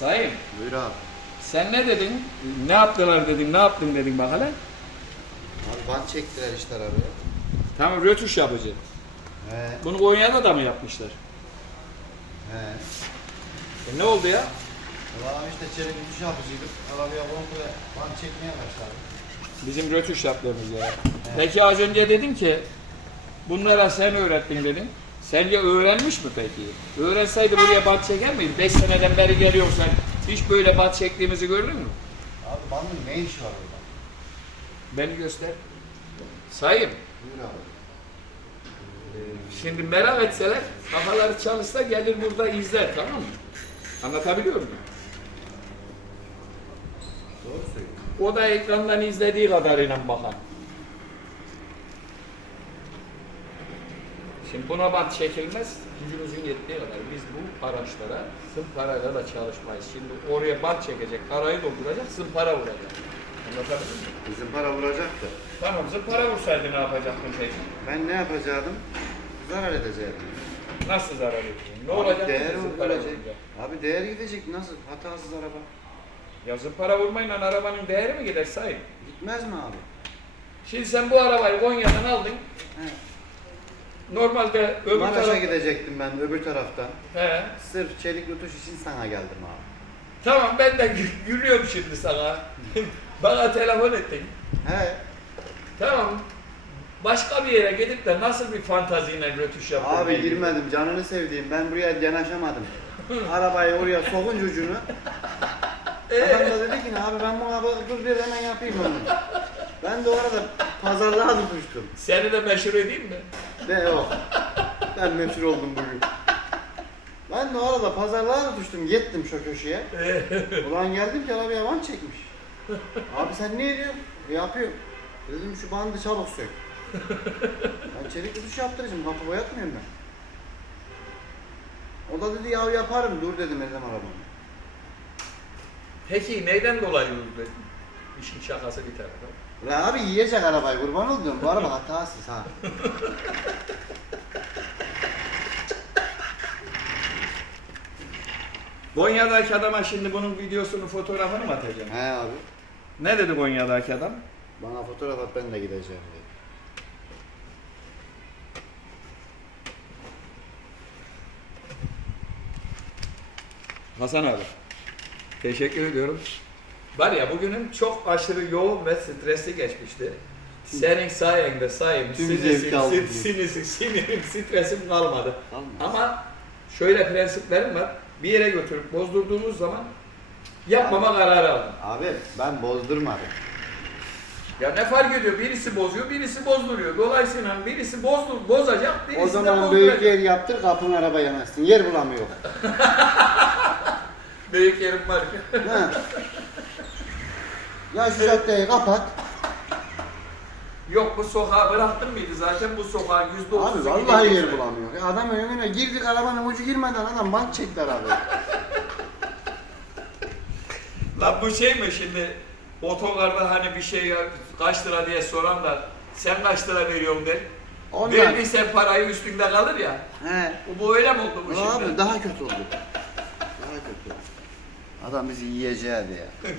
Sayın Buyur abi. sen ne dedin? Ne yaptılar dedin, ne yaptın dedin bak hele. Abi bant çektiler işte arabaya. Tamam rötuş yapıcı. He. Bunu Konya'da da mı yapmışlar? He. E ne oldu ya? Valla işte çelik düş yapıcıydık. Arabaya komple bant çekmeye başladı. Bizim rötuş yaptığımız yere. Peki az önce dedin ki bunlara sen öğrettin dedin. Sence öğrenmiş mi peki? Öğrenseydi buraya bat çeker miydi? 5 seneden beri geliyorsan hiç böyle bat çektiğimizi gördün mü? Abi bandın ne işi var orada? Beni göster. Sayayım. Buyur abi. Şimdi merak etseler kafaları çalışsa gelir burada izler tamam mı? Anlatabiliyor muyum? Doğru söylüyorsun. O da ekrandan izlediği kadarıyla bakan. Şimdi buna bant çekilmez, gücümüzün yettiği kadar. Biz bu araçlara zımparayla da çalışmayız. Şimdi oraya bant çekecek, karayı dolduracak, zımpara vuracak. Anlatabildim mi? Bizim para vuracaktı. Tamam, zımpara vursaydı ne yapacaktın peki? Ben ne yapacaktım? Zarar edecektim. Nasıl zarar ettin? Ne olacak? Değer zımpara olacak. vurunca? Abi değer gidecek. Nasıl? Hatasız araba. Ya zımpara vurmayla arabanın değeri mi gider sayın? Gitmez mi abi? Şimdi sen bu arabayı Konya'dan aldın. He. Normalde öbür Maraş'a taraf... gidecektim ben öbür taraftan. He. Sırf çelik rutuş için sana geldim abi. Tamam ben de gü- gülüyorum şimdi sana. Bana telefon ettin. He. Tamam. Başka bir yere gidip de nasıl bir fantaziyle rötuş yaptın? Abi girmedim canını sevdiğim ben buraya yanaşamadım. Arabayı oraya sokunca ucunu. Adam da dedi ki abi ben buna bak- dur bir hemen yapayım onu. Ben de o arada pazarlığa tutmuştum. Seni de meşhur edeyim mi? De yok. Ben meşhur oldum bugün. Ben de o arada pazarlığa tutmuştum. Gittim şu köşeye. Ulan geldim ki arabaya van çekmiş. Abi sen ne ediyorsun? Yapıyorum. Dedim şu bandı çabuk sök. Ben çelik tutuş yaptıracağım. Kapı boyatmıyorum ben. O da dedi ya yaparım. Dur dedim elden arabamı. Peki neyden dolayı öldü? İşin şakası bir tarafa. Ulan abi yiyecek arabayı kurban oldum. Bu araba hatasız ha. Konya'daki adama şimdi bunun videosunu, fotoğrafını mı atacağım? He abi. Ne dedi Konya'daki adam? Bana fotoğraf at ben de gideceğim dedi. Hasan abi. Teşekkür ediyorum. Var ya bugünün çok aşırı yoğun ve stresli geçmişti. Senin sayende sayım, Tüm zevki aldım. sin- sinisim, sinirim, stresim kalmadı. Kalmaz. Ama şöyle prensiplerim var. Bir yere götürüp bozdurduğumuz zaman yapmama kararı aldım. Abi ben bozdurmadım. Ya ne fark ediyor? Birisi bozuyor, birisi bozduruyor. Dolayısıyla birisi bozdur, bozacak, birisi O de zaman bozduracak. büyük yer yaptır kapın araba yemezsin. Yer bulamıyor. Büyük yerim var. Ha. Ya şu caddeyi kapat. Yok bu sokağı bıraktın mıydı zaten bu sokağın yüzde Abi otuzu vallahi yer bulamıyor. Ya adam önüne girdik arabanın ucu girmeden adam bank çekti arabayı. Lan bu şey mi şimdi otogarda hani bir şey kaç lira diye soran da sen kaç lira veriyorsun der. Ondan. Verdiysen parayı üstünde kalır ya. He. Bu böyle mi oldu bu şimdi? Abi daha kötü oldu. Daha kötü. Adam bizi yiyeceği ya.